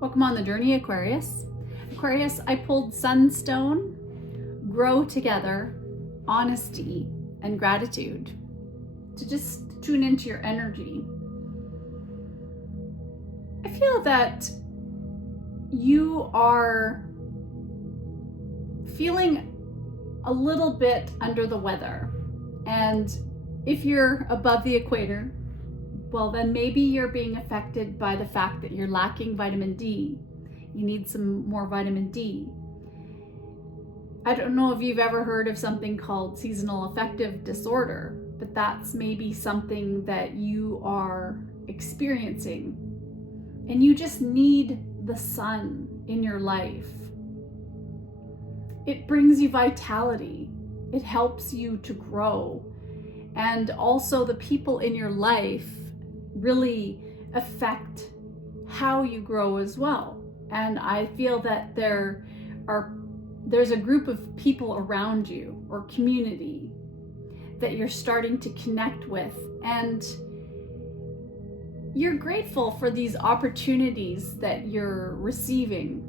Welcome on the journey, Aquarius. Aquarius, I pulled Sunstone, Grow Together, Honesty, and Gratitude to just tune into your energy. I feel that you are feeling a little bit under the weather. And if you're above the equator, well, then maybe you're being affected by the fact that you're lacking vitamin D. You need some more vitamin D. I don't know if you've ever heard of something called seasonal affective disorder, but that's maybe something that you are experiencing. And you just need the sun in your life. It brings you vitality. It helps you to grow. And also the people in your life really affect how you grow as well. And I feel that there's a group of people around you or community that you're starting to connect with, and you're grateful for these opportunities that you're receiving.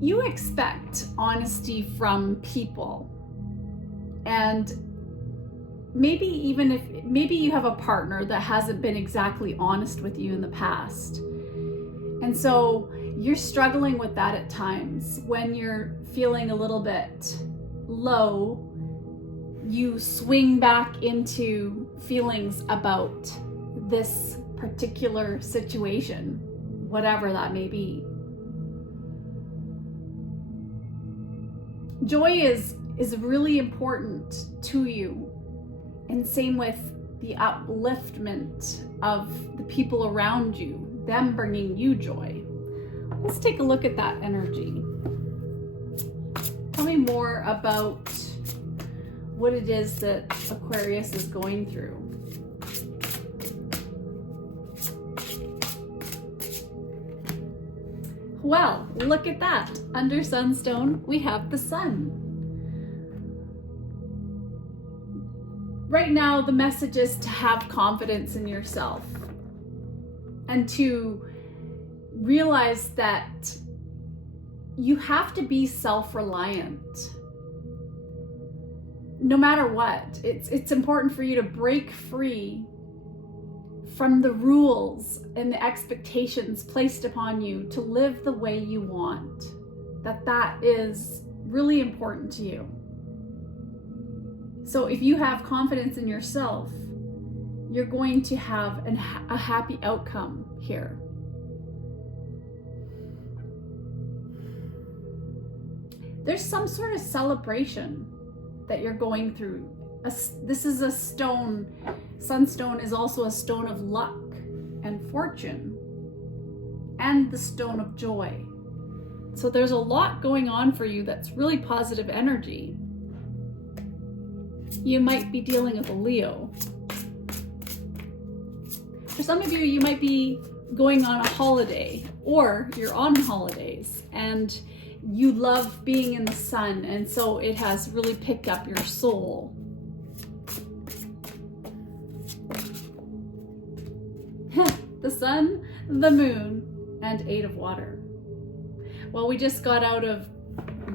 You expect honesty from people, and maybe you have a partner that hasn't been exactly honest with you in the past. And so you're struggling with that at times. When you're feeling a little bit low, you swing back into feelings about this particular situation, whatever that may be. Joy is really important to you. And same with the upliftment of the people around you, them bringing you joy. Let's take a look at that energy. Tell me more about what it is that Aquarius is going through. Well, look at that. Under Sunstone, we have the sun. Right now, the message is to have confidence in yourself and to realize that you have to be self-reliant. No matter what, it's important for you to break free from the rules and the expectations placed upon you to live the way you want. That is really important to you. So if you have confidence in yourself, you're going to have a happy outcome here. There's some sort of celebration that you're going through. This is a stone. Sunstone is also a stone of luck and fortune and the stone of joy. So there's a lot going on for you that's really positive energy. You might be dealing with a Leo. For some of you, you might be going on a holiday, or you're on holidays and you love being in the sun, and so it has really picked up your soul. The sun, the moon, and 8 of water. Well, we just got out of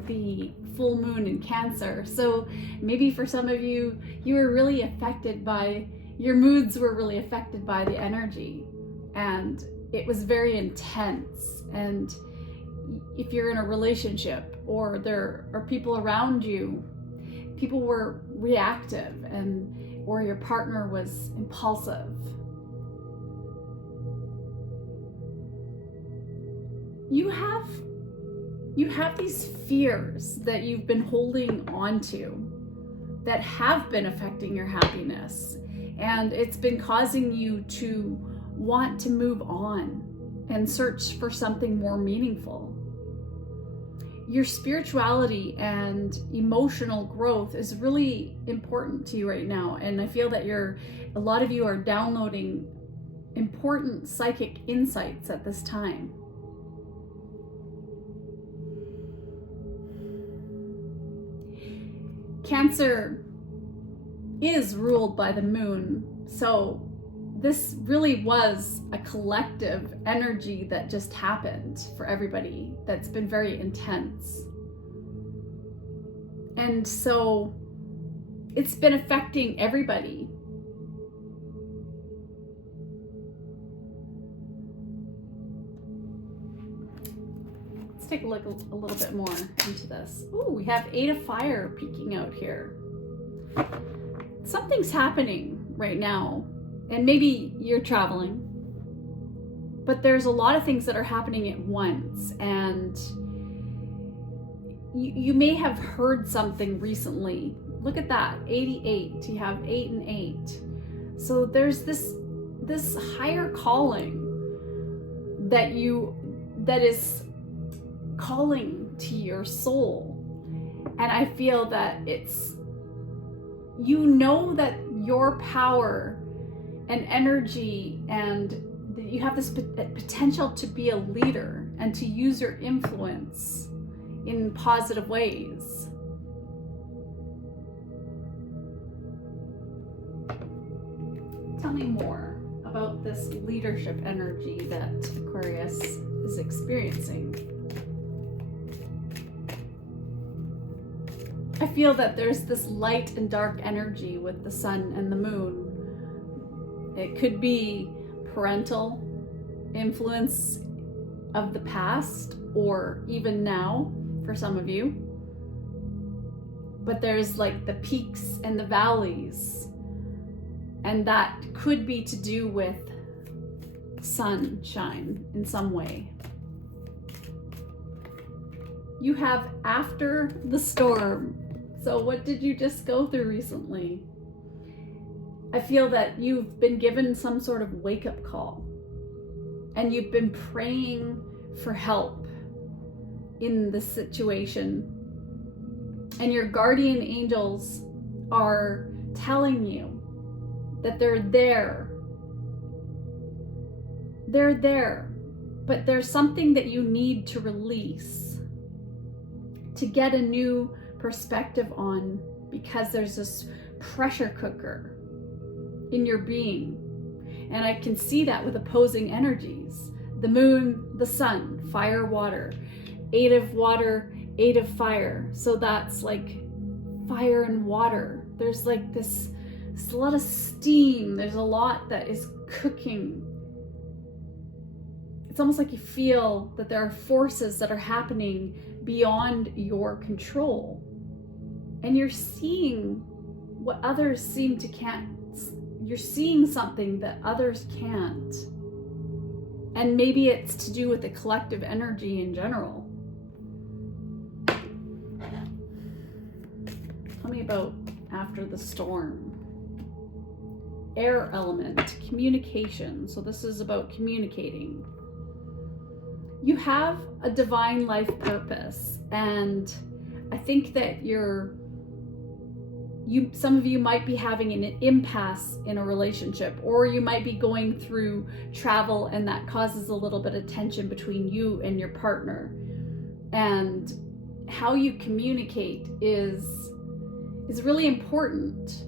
the full moon in Cancer, so maybe for some of you, your moods were really affected by the energy, and it was very intense. And if you're in a relationship or there are people around you, people were reactive, or your partner was impulsive. You have these fears that you've been holding on to that have been affecting your happiness, and it's been causing you to want to move on and search for something more meaningful. Your spirituality and emotional growth is really important to you right now, and I feel that a lot of you are downloading important psychic insights at this time. Cancer is ruled by the moon, so this really was a collective energy that just happened for everybody that's been very intense. And so it's been affecting everybody. Let's take a look a little bit more into this. Ooh, we have 8 of Fire peeking out here. Something's happening right now, and maybe you're traveling, but there's a lot of things that are happening at once, and you may have heard something recently. Look at that, 88. You have 8 and 8. So there's this higher calling that is calling to your soul. And I feel that it's, you know, that your power and energy, and that you have this potential to be a leader and to use your influence in positive ways. Tell me more about this leadership energy that Aquarius is experiencing. I feel that there's this light and dark energy with the sun and the moon. It could be parental influence of the past, or even now for some of you. But there's like the peaks and the valleys, and that could be to do with sunshine in some way. You have after the storm. So what did you just go through recently? I feel that you've been given some sort of wake-up call, and you've been praying for help in this situation, and your guardian angels are telling you that they're there. They're there, but there's something that you need to release to get a new perspective on, because there's this pressure cooker in your being. And I can see that with opposing energies. The moon, the sun, fire, water, 8 of water, 8 of fire. So that's like fire and water. There's like this a lot of steam. There's a lot that is cooking. It's almost like you feel that there are forces that are happening beyond your control. And you're seeing what others seem to can't. You're seeing something that others can't. And maybe it's to do with the collective energy in general. Tell me about after the storm. Air element, communication. So this is about communicating. You have a divine life purpose, and I think that some of you might be having an impasse in a relationship, or you might be going through travel, and that causes a little bit of tension between you and your partner. And how you communicate is really important.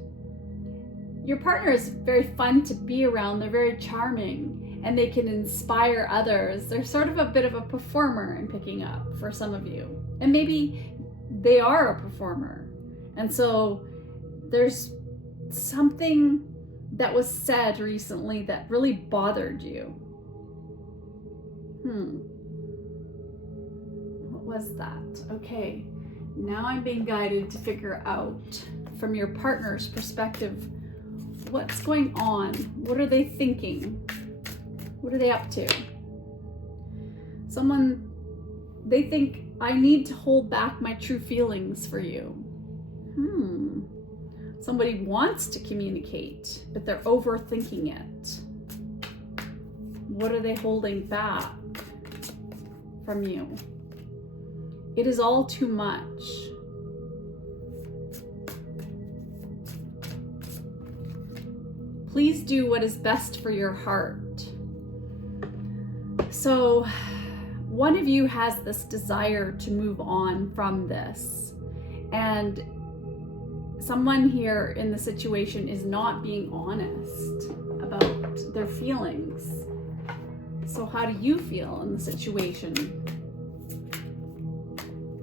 Your partner is very fun to be around. They're very charming, and they can inspire others. They're sort of a bit of a performer in picking up for some of you. And maybe they are a performer. And so there's something that was said recently that really bothered you. What was that? Okay, now I'm being guided to figure out from your partner's perspective, what's going on? What are they thinking? What are they up to? They think, I need to hold back my true feelings for you. Somebody wants to communicate, but they're overthinking it. What are they holding back from you? It is all too much. Please do what is best for your heart. So one of you has this desire to move on from this, and someone here in the situation is not being honest about about their feelings. So how do you feel in the situation?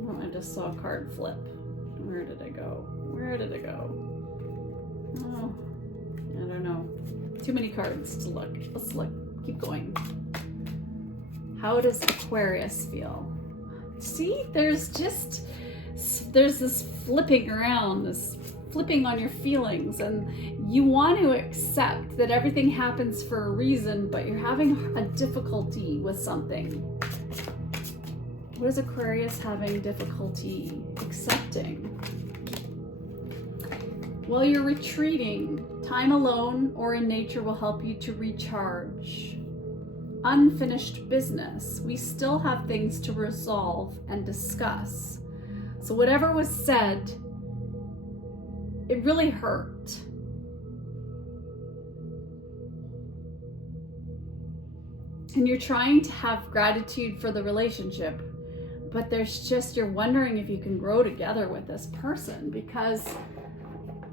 Oh, I just saw a card flip. Where did it go? Where did it go? Oh, I don't know. Too many cards to look. Let's look. Keep going. How does Aquarius feel? See, there's this flipping around, this flipping on your feelings, and you want to accept that everything happens for a reason, but you're having a difficulty with something. What is Aquarius having difficulty accepting? Well, you're retreating. Time alone or in nature will help you to recharge. Unfinished business. We still have things to resolve and discuss. So whatever was said, it really hurt. And you're trying to have gratitude for the relationship, but you're wondering if you can grow together with this person because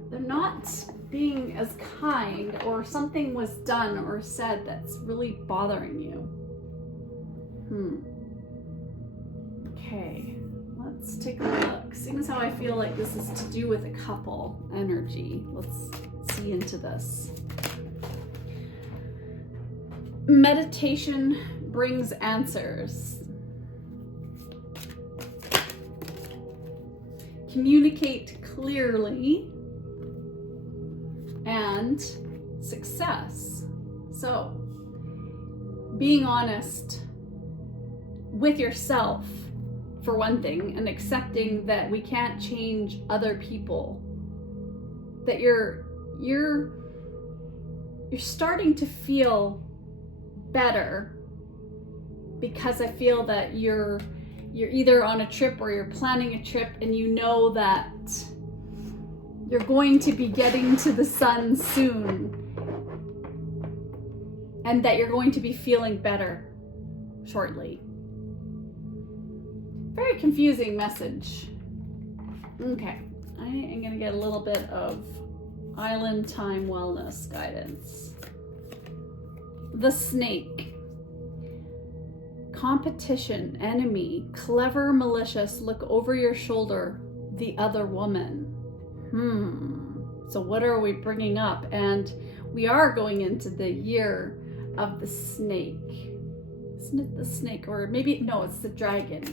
they're not being as kind, or something was done or said that's really bothering you. Okay, let's take a look. Seeing as how I feel like this is to do with a couple energy, let's see into this. Meditation brings answers. Communicate clearly. And success. So, being honest with yourself, for one thing, and accepting that we can't change other people. That you're starting to feel better because I feel that you're either on a trip or you're planning a trip, and you know that you're going to be getting to the sun soon, and that you're going to be feeling better shortly. Very confusing message. Okay, I am going to get a little bit of Island Time Wellness guidance. The snake. Competition, enemy, clever, malicious, look over your shoulder, the other woman. So what are we bringing up? And we are going into the year of the snake. Isn't it the snake? Or maybe, no, it's the dragon.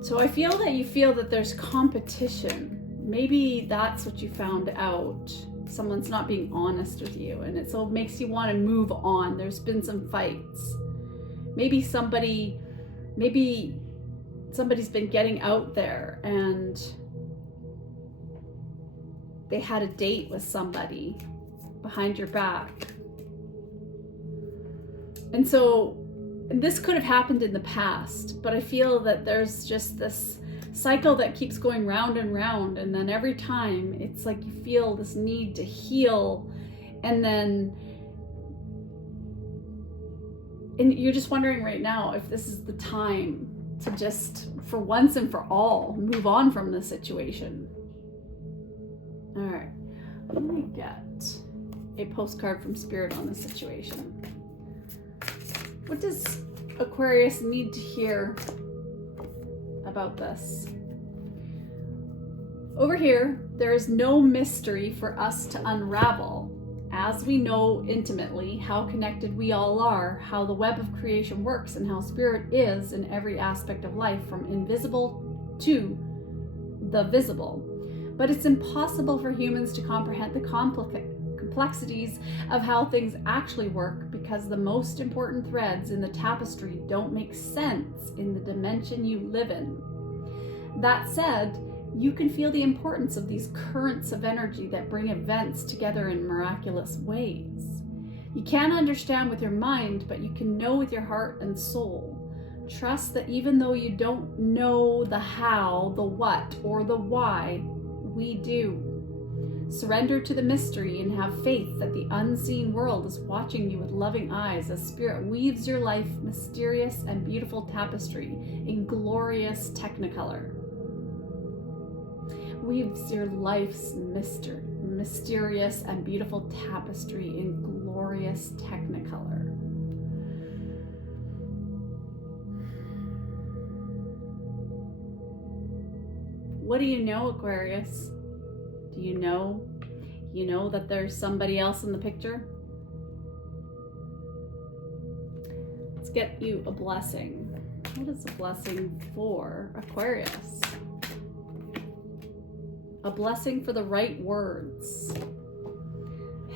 So I feel that you feel that there's competition. Maybe that's what you found out. Someone's not being honest with you, and it so makes you want to move on. There's been some fights. Maybe somebody's been getting out there and they had a date with somebody behind your back. And so this could have happened in the past, but I feel that there's just this cycle that keeps going round and round, and then every time it's like you feel this need to heal, and you're just wondering right now if this is the time to just, for once and for all, move on from this situation. All right, let me get a postcard from Spirit on this situation. What does Aquarius need to hear about this? Over here, there is no mystery for us to unravel, as we know intimately how connected we all are, how the web of creation works, and how spirit is in every aspect of life, from invisible to the visible. But it's impossible for humans to comprehend the complexities of how things actually work, because the most important threads in the tapestry don't make sense in the dimension you live in. That said, you can feel the importance of these currents of energy that bring events together in miraculous ways. You can't understand with your mind, but you can know with your heart and soul. Trust that even though you don't know the how, the what, or the why, we do. Surrender to the mystery and have faith that the unseen world is watching you with loving eyes as spirit weaves your life mysterious and beautiful tapestry in glorious technicolor. Weaves your life's mystery mysterious and beautiful tapestry in glorious technicolor. What do you know, Aquarius? Do you know that there's somebody else in the picture? Let's get you a blessing. What is a blessing for Aquarius? A blessing for the right words.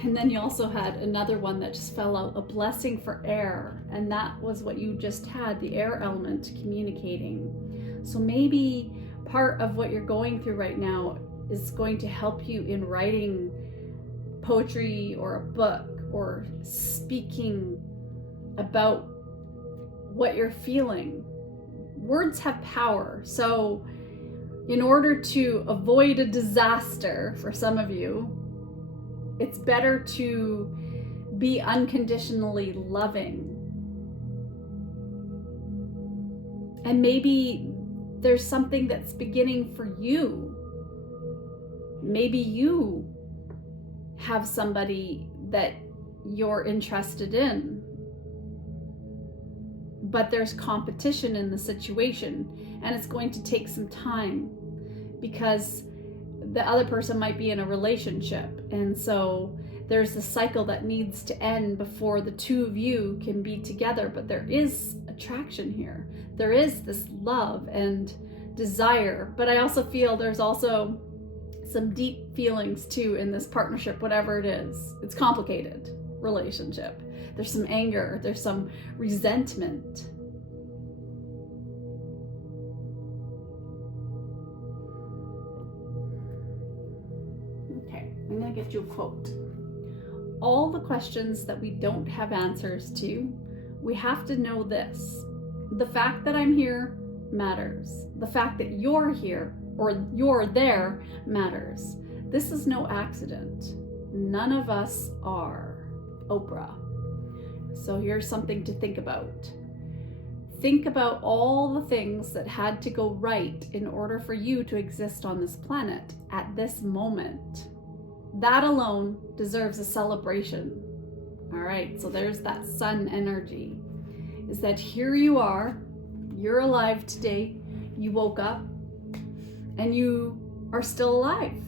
And then you also had another one that just fell out, a blessing for air. And that was what you just had, the air element communicating. So maybe part of what you're going through right now is going to help you in writing poetry or a book or speaking about what you're feeling. Words have power. So in order to avoid a disaster for some of you, it's better to be unconditionally loving. And maybe there's something that's beginning for you. Maybe you have somebody that you're interested in, but there's competition in the situation, and it's going to take some time because the other person might be in a relationship, and so there's the cycle that needs to end before the two of you can be together. But there is attraction here. There is this love and desire, but I also feel there's also some deep feelings too in this partnership, whatever it is. It's complicated relationship. There's some anger, there's some resentment. Okay, I'm gonna get you a quote. All the questions that we don't have answers to, we have to know this. The fact that I'm here matters. The fact that you're here or you're there matters. This is no accident. None of us are. Oprah. So here's something to think about. Think about all the things that had to go right in order for you to exist on this planet at this moment. That alone deserves a celebration. All right, so there's that sun energy. Is that here you are, you're alive today, you woke up, and you are still alive.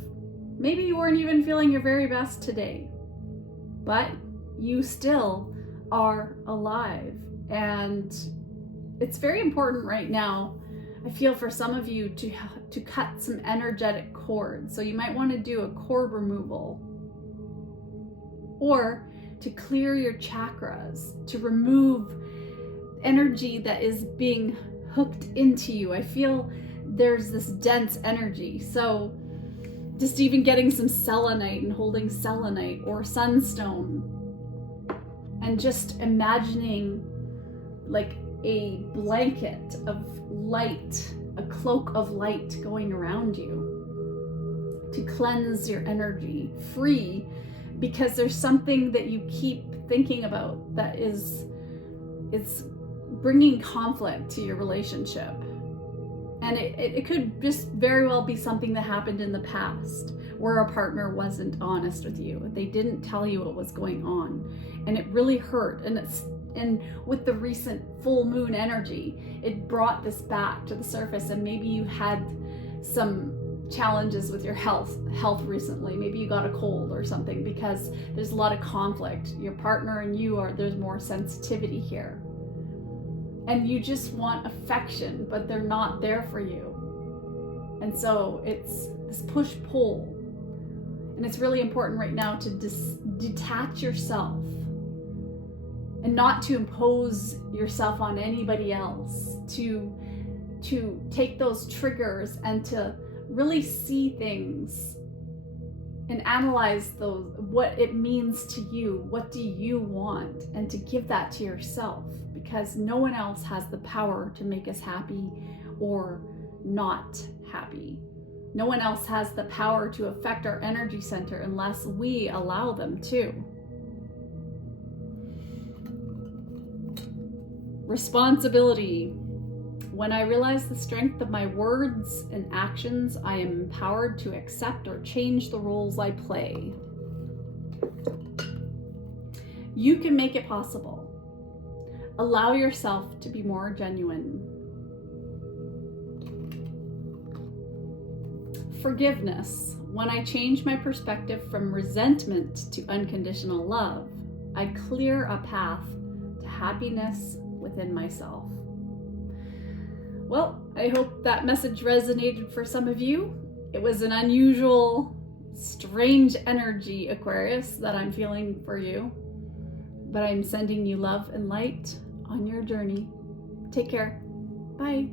Maybe you weren't even feeling your very best today, but you still are alive. And it's very important right now, I feel, for some of you to cut some energetic cords. So you might want to do a cord removal, or to clear your chakras, to remove energy that is being hooked into you. I feel there's this dense energy. So just even getting some selenite and holding selenite or sunstone, and just imagining like a blanket of light, a cloak of light going around you to cleanse your energy free, because there's something that you keep thinking about that it's bringing conflict to your relationship. And it could just very well be something that happened in the past where a partner wasn't honest with you. They didn't tell you what was going on, and it really hurt. And with the recent full moon energy, it brought this back to the surface. And maybe you had some challenges with your health recently. Maybe you got a cold or something, because there's a lot of conflict. Your partner and you there's more sensitivity here. And you just want affection, but they're not there for you. And so it's this push-pull. And it's really important right now to detach yourself and not to impose yourself on anybody else, to take those triggers and to really see things and analyze those, what it means to you, what do you want, and to give that to yourself, because no one else has the power to make us happy or not happy. No one else has the power to affect our energy center unless we allow them to. Responsibility. When I realize the strength of my words and actions, I am empowered to accept or change the roles I play. You can make it possible. Allow yourself to be more genuine. Forgiveness. When I change my perspective from resentment to unconditional love, I clear a path to happiness within myself. Well, I hope that message resonated for some of you. It was an unusual, strange energy, Aquarius, that I'm feeling for you. But I'm sending you love and light on your journey. Take care. Bye.